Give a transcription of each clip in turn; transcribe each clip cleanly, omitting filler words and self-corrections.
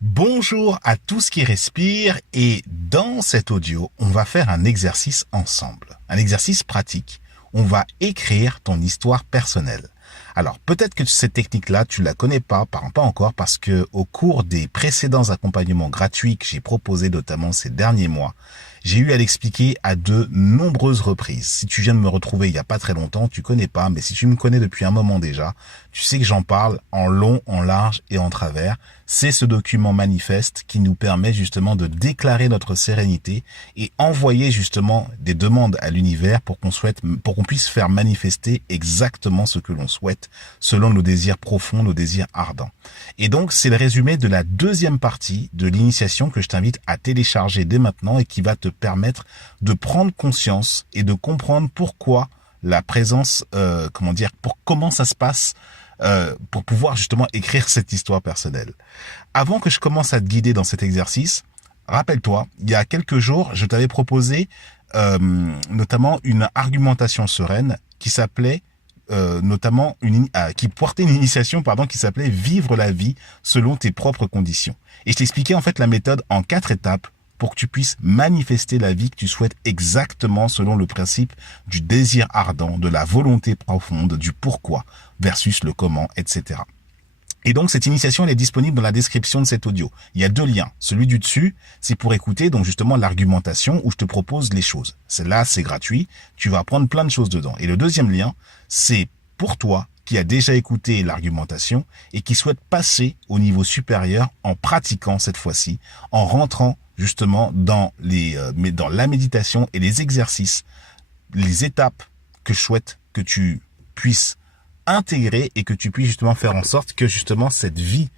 Bonjour à tous qui respirent et dans cet audio, on va faire un exercice ensemble. Un exercice pratique. On va écrire ton histoire personnelle. Alors peut-être que cette technique-là, tu la connais pas encore parce que au cours des précédents accompagnements gratuits que j'ai proposés notamment ces derniers mois, j'ai eu à l'expliquer à de nombreuses reprises. Si tu viens de me retrouver il y a pas très longtemps, tu connais pas, mais si tu me connais depuis un moment déjà, tu sais que j'en parle en long, en large et en travers. C'est ce document manifeste qui nous permet justement de déclarer notre sérénité et envoyer justement des demandes à l'univers pour qu'on puisse faire manifester exactement ce que l'on souhaite selon nos désirs profonds, nos désirs ardents. Et donc, c'est le résumé de la deuxième partie de l'initiation que je t'invite à télécharger dès maintenant et qui va te permettre de prendre conscience et de comprendre pourquoi la présence, comment ça se passe pour pouvoir justement écrire cette histoire personnelle. Avant que je commence à te guider dans cet exercice, rappelle-toi, il y a quelques jours, je t'avais proposé notamment une argumentation sereine qui s'appelait qui portait une initiation qui s'appelait vivre la vie selon tes propres conditions. Et je t'expliquais en fait la méthode en 4 étapes pour que tu puisses manifester la vie que tu souhaites exactement selon le principe du désir ardent, de la volonté profonde, du pourquoi versus le comment, etc. Et donc, cette initiation, elle est disponible dans la description de cet audio. Il y a 2 liens. Celui du dessus, c'est pour écouter donc justement l'argumentation où je te propose les choses. Celle-là, c'est gratuit. Tu vas apprendre plein de choses dedans. Et le deuxième lien, c'est pour toi qui a déjà écouté l'argumentation et qui souhaite passer au niveau supérieur en pratiquant cette fois-ci, en rentrant justement dans la méditation et les exercices, les étapes que je souhaite que tu puisses intégrer et que tu puisses justement faire en sorte que justement cette vie,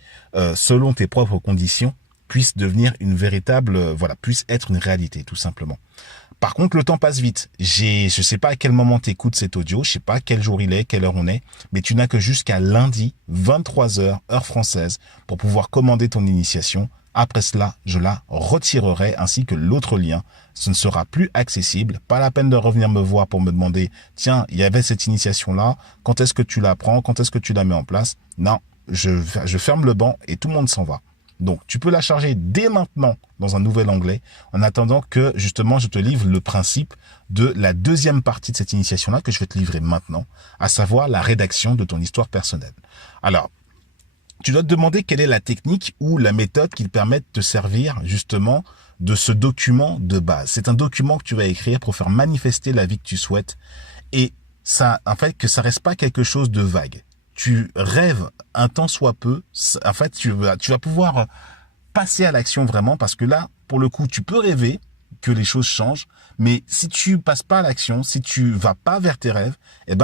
selon tes propres conditions, puisse devenir une véritable, puisse être une réalité tout simplement. Par contre, le temps passe vite. Je sais pas à quel moment t'écoutes cet audio, je sais pas quel jour il est, quelle heure on est, mais tu n'as que jusqu'à lundi, 23h, heure française, pour pouvoir commander ton initiation. Après cela, je la retirerai ainsi que l'autre lien. Ce ne sera plus accessible. Pas la peine de revenir me voir pour me demander, tiens, il y avait cette initiation-là, quand est-ce que tu la prends, quand est-ce que tu la mets en place? Non, je ferme le banc et tout le monde s'en va. Donc, tu peux la charger dès maintenant dans un nouvel onglet en attendant que, justement, je te livre le principe de la deuxième partie de cette initiation-là que je vais te livrer maintenant, à savoir la rédaction de ton histoire personnelle. Alors, tu dois te demander quelle est la technique ou la méthode qui te permet de te servir, justement, de ce document de base. C'est un document que tu vas écrire pour faire manifester la vie que tu souhaites et ça, en fait, que ça reste pas quelque chose de vague. Tu rêves un tant soit peu, en fait, tu vas pouvoir passer à l'action vraiment parce que là, pour le coup, tu peux rêver que les choses changent, mais si tu passes pas à l'action, si tu vas pas vers tes rêves,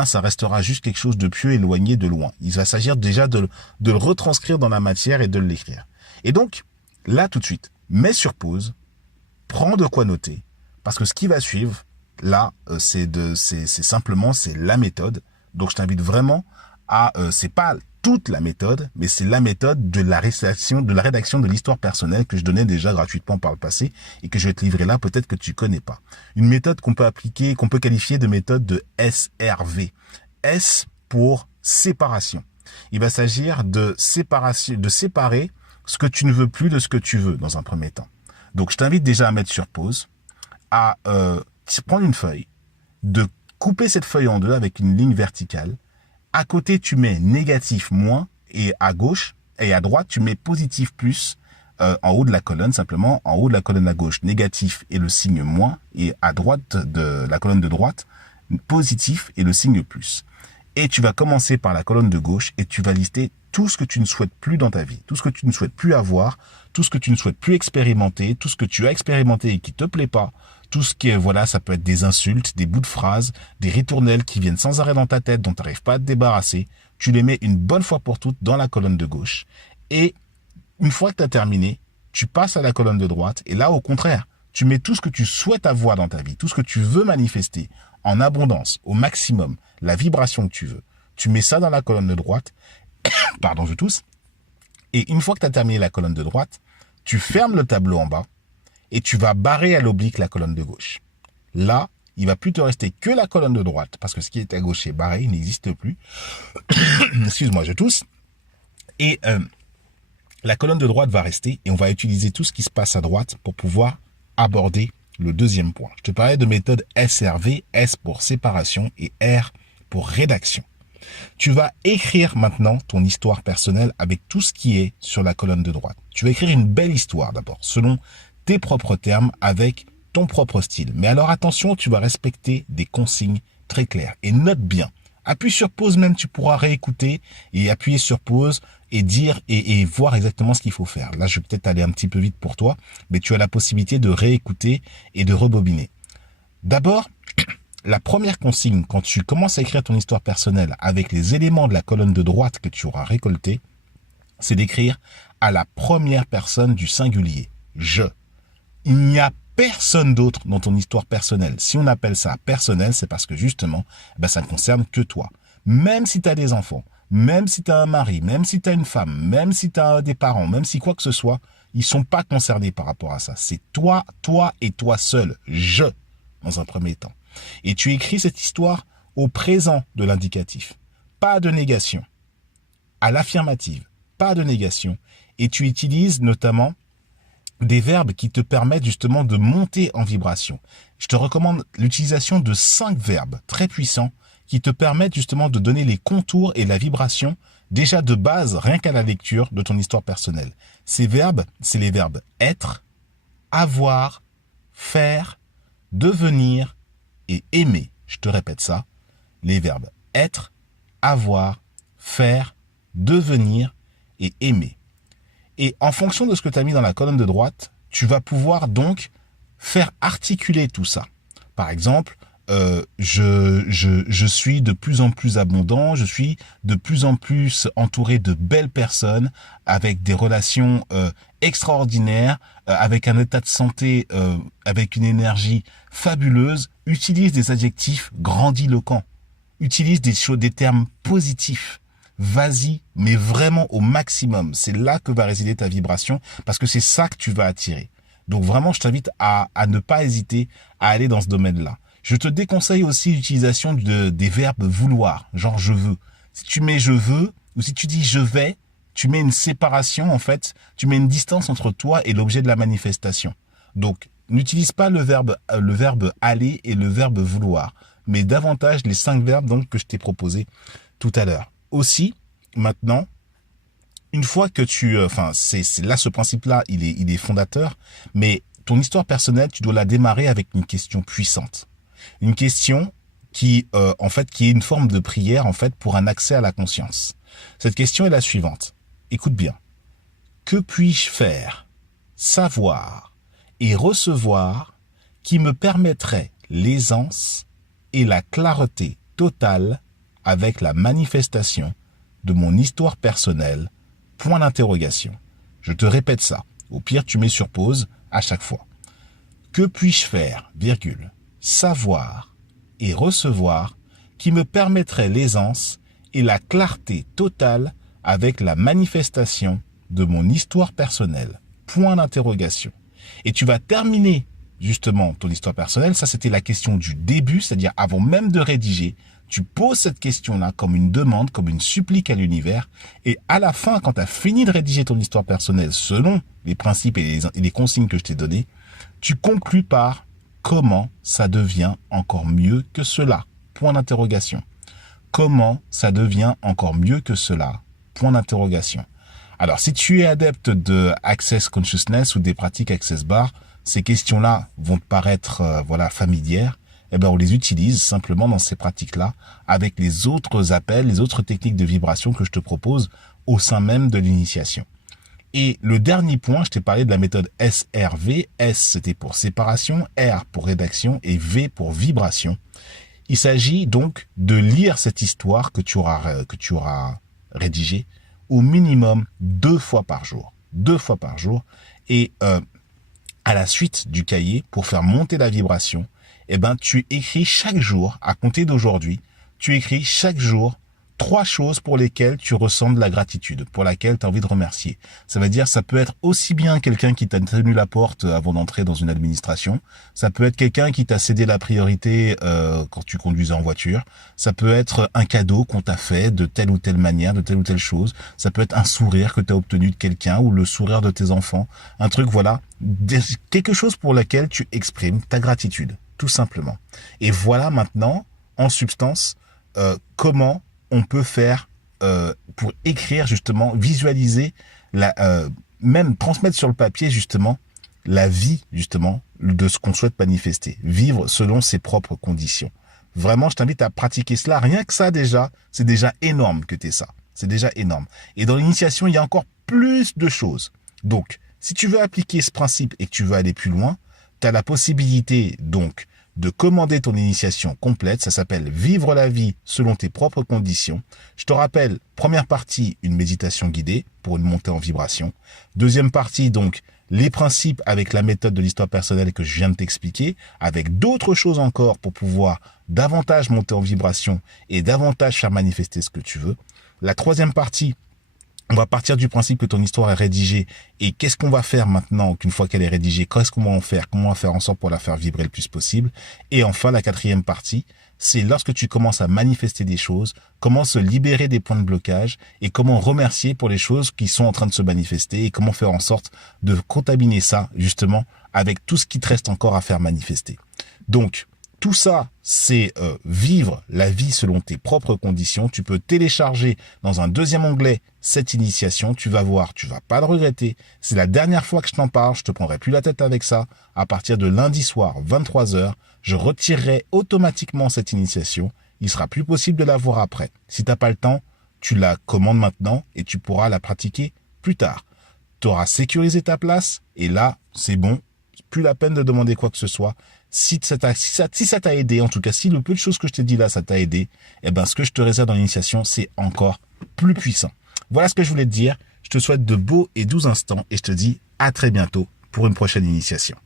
ça restera juste quelque chose de pieux éloigné de loin. Il va s'agir déjà de le retranscrire dans la matière et de l'écrire. Et donc, là, tout de suite, mets sur pause, prends de quoi noter, parce que ce qui va suivre, là, c'est simplement la méthode. Donc, je t'invite vraiment c'est pas toute la méthode, mais c'est la méthode de la rédaction de l'histoire personnelle que je donnais déjà gratuitement par le passé et que je vais te livrer là, peut-être que tu connais pas. Une méthode qu'on peut qualifier de méthode de SRV. S pour séparation. Il va s'agir de séparer ce que tu ne veux plus de ce que tu veux dans un premier temps. Donc, je t'invite déjà à mettre sur pause, à prendre une feuille, de couper cette feuille en deux avec une ligne verticale. À côté, tu mets négatif moins et à gauche et à droite, tu mets positif plus en haut de la colonne, simplement en haut de la colonne à gauche, négatif et le signe moins et à droite de la colonne de droite, positif et le signe plus. Et tu vas commencer par la colonne de gauche et tu vas lister tout ce que tu ne souhaites plus dans ta vie, tout ce que tu ne souhaites plus avoir, tout ce que tu ne souhaites plus expérimenter, tout ce que tu as expérimenté et qui te plaît pas, tout ce qui est, ça peut être des insultes, des bouts de phrases, des ritournelles qui viennent sans arrêt dans ta tête dont tu n'arrives pas à te débarrasser. Tu les mets une bonne fois pour toutes dans la colonne de gauche. Et une fois que tu as terminé, tu passes à la colonne de droite. Et là, au contraire, tu mets tout ce que tu souhaites avoir dans ta vie, tout ce que tu veux manifester en abondance, au maximum, la vibration que tu veux. Tu mets ça dans la colonne de droite. Pardon, je tousse. Et une fois que tu as terminé la colonne de droite, tu fermes le tableau en bas et tu vas barrer à l'oblique la colonne de gauche. Là, il va plus te rester que la colonne de droite parce que ce qui est à gauche est barré, il n'existe plus. Excuse-moi, je tousse. Et La colonne de droite va rester et on va utiliser tout ce qui se passe à droite pour pouvoir aborder le deuxième point. Je te parlais de méthode SRV, S pour séparation et R pour rédaction. Tu vas écrire maintenant ton histoire personnelle avec tout ce qui est sur la colonne de droite. Tu vas écrire une belle histoire d'abord, selon tes propres termes, avec ton propre style. Mais alors attention, tu vas respecter des consignes très claires. Et note bien, appuie sur pause même, tu pourras réécouter et appuyer sur pause et dire et voir exactement ce qu'il faut faire. Là, je vais peut-être aller un petit peu vite pour toi, mais tu as la possibilité de réécouter et de rebobiner. D'abord, la première consigne, quand tu commences à écrire ton histoire personnelle avec les éléments de la colonne de droite que tu auras récoltés, c'est d'écrire à la première personne du singulier. Je. Il n'y a personne d'autre dans ton histoire personnelle. Si on appelle ça personnel, c'est parce que justement, ça ne concerne que toi. Même si tu as des enfants, même si tu as un mari, même si tu as une femme, même si tu as des parents, même si quoi que ce soit, ils ne sont pas concernés par rapport à ça. C'est toi, toi et toi seul. Je, dans un premier temps. Et tu écris cette histoire au présent de l'indicatif. Pas de négation. À l'affirmative. Pas de négation. Et tu utilises notamment des verbes qui te permettent justement de monter en vibration. Je te recommande l'utilisation de 5 verbes très puissants qui te permettent justement de donner les contours et la vibration déjà de base, rien qu'à la lecture de ton histoire personnelle. Ces verbes, c'est les verbes être, avoir, faire, devenir et aimer. Je te répète ça. Les verbes être, avoir, faire, devenir et aimer. Et en fonction de ce que tu as mis dans la colonne de droite, tu vas pouvoir donc faire articuler tout ça. Par exemple, je suis de plus en plus abondant, je suis de plus en plus entouré de belles personnes, avec des relations extraordinaires, avec un état de santé, avec une énergie fabuleuse. Utilise des adjectifs grandiloquents, utilise des termes positifs. Vas-y, mais vraiment au maximum. C'est là que va résider ta vibration, parce que c'est ça que tu vas attirer. Donc vraiment, je t'invite à ne pas hésiter à aller dans ce domaine-là. Je te déconseille aussi l'utilisation des verbes vouloir, genre je veux. Si tu mets je veux, ou si tu dis je vais, tu mets une séparation en fait, tu mets une distance entre toi et l'objet de la manifestation. Donc, n'utilise pas le verbe aller et le verbe vouloir, mais davantage les 5 verbes donc, que je t'ai proposés tout à l'heure. Aussi, maintenant, une fois que c'est là ce principe-là, il est fondateur, mais ton histoire personnelle, tu dois la démarrer avec une question puissante. Une question qui est une forme de prière, en fait, pour un accès à la conscience. Cette question est la suivante. Écoute bien. Que puis-je faire, savoir et recevoir qui me permettrait l'aisance et la clarté totale avec la manifestation de mon histoire personnelle, point d'interrogation. Je te répète ça. Au pire, tu mets sur pause à chaque fois. Que puis-je faire, virgule, savoir et recevoir qui me permettrait l'aisance et la clarté totale avec la manifestation de mon histoire personnelle, point d'interrogation. Et tu vas terminer justement ton histoire personnelle. Ça, c'était la question du début, c'est-à-dire avant même de rédiger. Tu poses cette question-là comme une demande, comme une supplique à l'univers. Et à la fin, quand tu as fini de rédiger ton histoire personnelle selon les principes et les consignes que je t'ai données, tu conclus par comment ça devient encore mieux que cela. Point d'interrogation. Comment ça devient encore mieux que cela. Point d'interrogation. Alors, si tu es adepte de Access Consciousness ou des pratiques Access Bar, ces questions-là vont te paraître familières. Eh ben, on les utilise simplement dans ces pratiques-là avec les autres appels, les autres techniques de vibration que je te propose au sein même de l'initiation. Et le dernier point, je t'ai parlé de la méthode SRV. S, c'était pour séparation, R pour rédaction et V pour vibration. Il s'agit donc de lire cette histoire que tu auras rédigée au minimum 2 fois par jour. 2 fois par jour. Et à la suite du cahier, pour faire monter la vibration, eh ben, tu écris chaque jour, à compter d'aujourd'hui, tu écris chaque jour 3 choses pour lesquelles tu ressens de la gratitude, pour laquelle tu as envie de remercier. Ça veut dire, ça peut être aussi bien quelqu'un qui t'a tenu la porte avant d'entrer dans une administration, ça peut être quelqu'un qui t'a cédé la priorité quand tu conduisais en voiture, ça peut être un cadeau qu'on t'a fait de telle ou telle manière, de telle ou telle chose, ça peut être un sourire que tu as obtenu de quelqu'un ou le sourire de tes enfants, un truc, voilà, quelque chose pour lequel tu exprimes ta gratitude, tout simplement. Et voilà maintenant, en substance, comment on peut faire pour écrire justement, visualiser, même transmettre sur le papier justement la vie justement de ce qu'on souhaite manifester, vivre selon ses propres conditions. Vraiment, je t'invite à pratiquer cela. Rien que ça déjà, c'est déjà énorme que tu aies ça. C'est déjà énorme. Et dans l'initiation, il y a encore plus de choses. Donc, si tu veux appliquer ce principe et que tu veux aller plus loin, tu as la possibilité donc de commander ton initiation complète. Ça s'appelle Vivre la vie selon tes propres conditions. Je te rappelle, première partie, une méditation guidée pour une montée en vibration. Deuxième partie, donc, les principes avec la méthode de l'histoire personnelle que je viens de t'expliquer, avec d'autres choses encore pour pouvoir davantage monter en vibration et davantage faire manifester ce que tu veux. La troisième partie, on va partir du principe que ton histoire est rédigée et qu'est-ce qu'on va faire maintenant qu'une fois qu'elle est rédigée, qu'est-ce qu'on va en faire, comment on va faire en sorte pour la faire vibrer le plus possible. Et enfin, la quatrième partie, c'est lorsque tu commences à manifester des choses, comment se libérer des points de blocage et comment remercier pour les choses qui sont en train de se manifester et comment faire en sorte de contaminer ça justement avec tout ce qui te reste encore à faire manifester. Donc, tout ça, c'est vivre la vie selon tes propres conditions. Tu peux télécharger dans un deuxième onglet cette initiation. Tu vas voir, tu vas pas le regretter. C'est la dernière fois que je t'en parle. Je te prendrai plus la tête avec ça. À partir de lundi soir, 23h, je retirerai automatiquement cette initiation. Il sera plus possible de la voir après. Si t'as pas le temps, tu la commandes maintenant et tu pourras la pratiquer plus tard. Tu auras sécurisé ta place et là, c'est bon. Plus la peine de demander quoi que ce soit. Si ça t'a aidé, en tout cas, si le peu de choses que je t'ai dit là, ça t'a aidé, eh ben, ce que je te réserve dans l'initiation, c'est encore plus puissant. Voilà ce que je voulais te dire. Je te souhaite de beaux et doux instants et je te dis à très bientôt pour une prochaine initiation.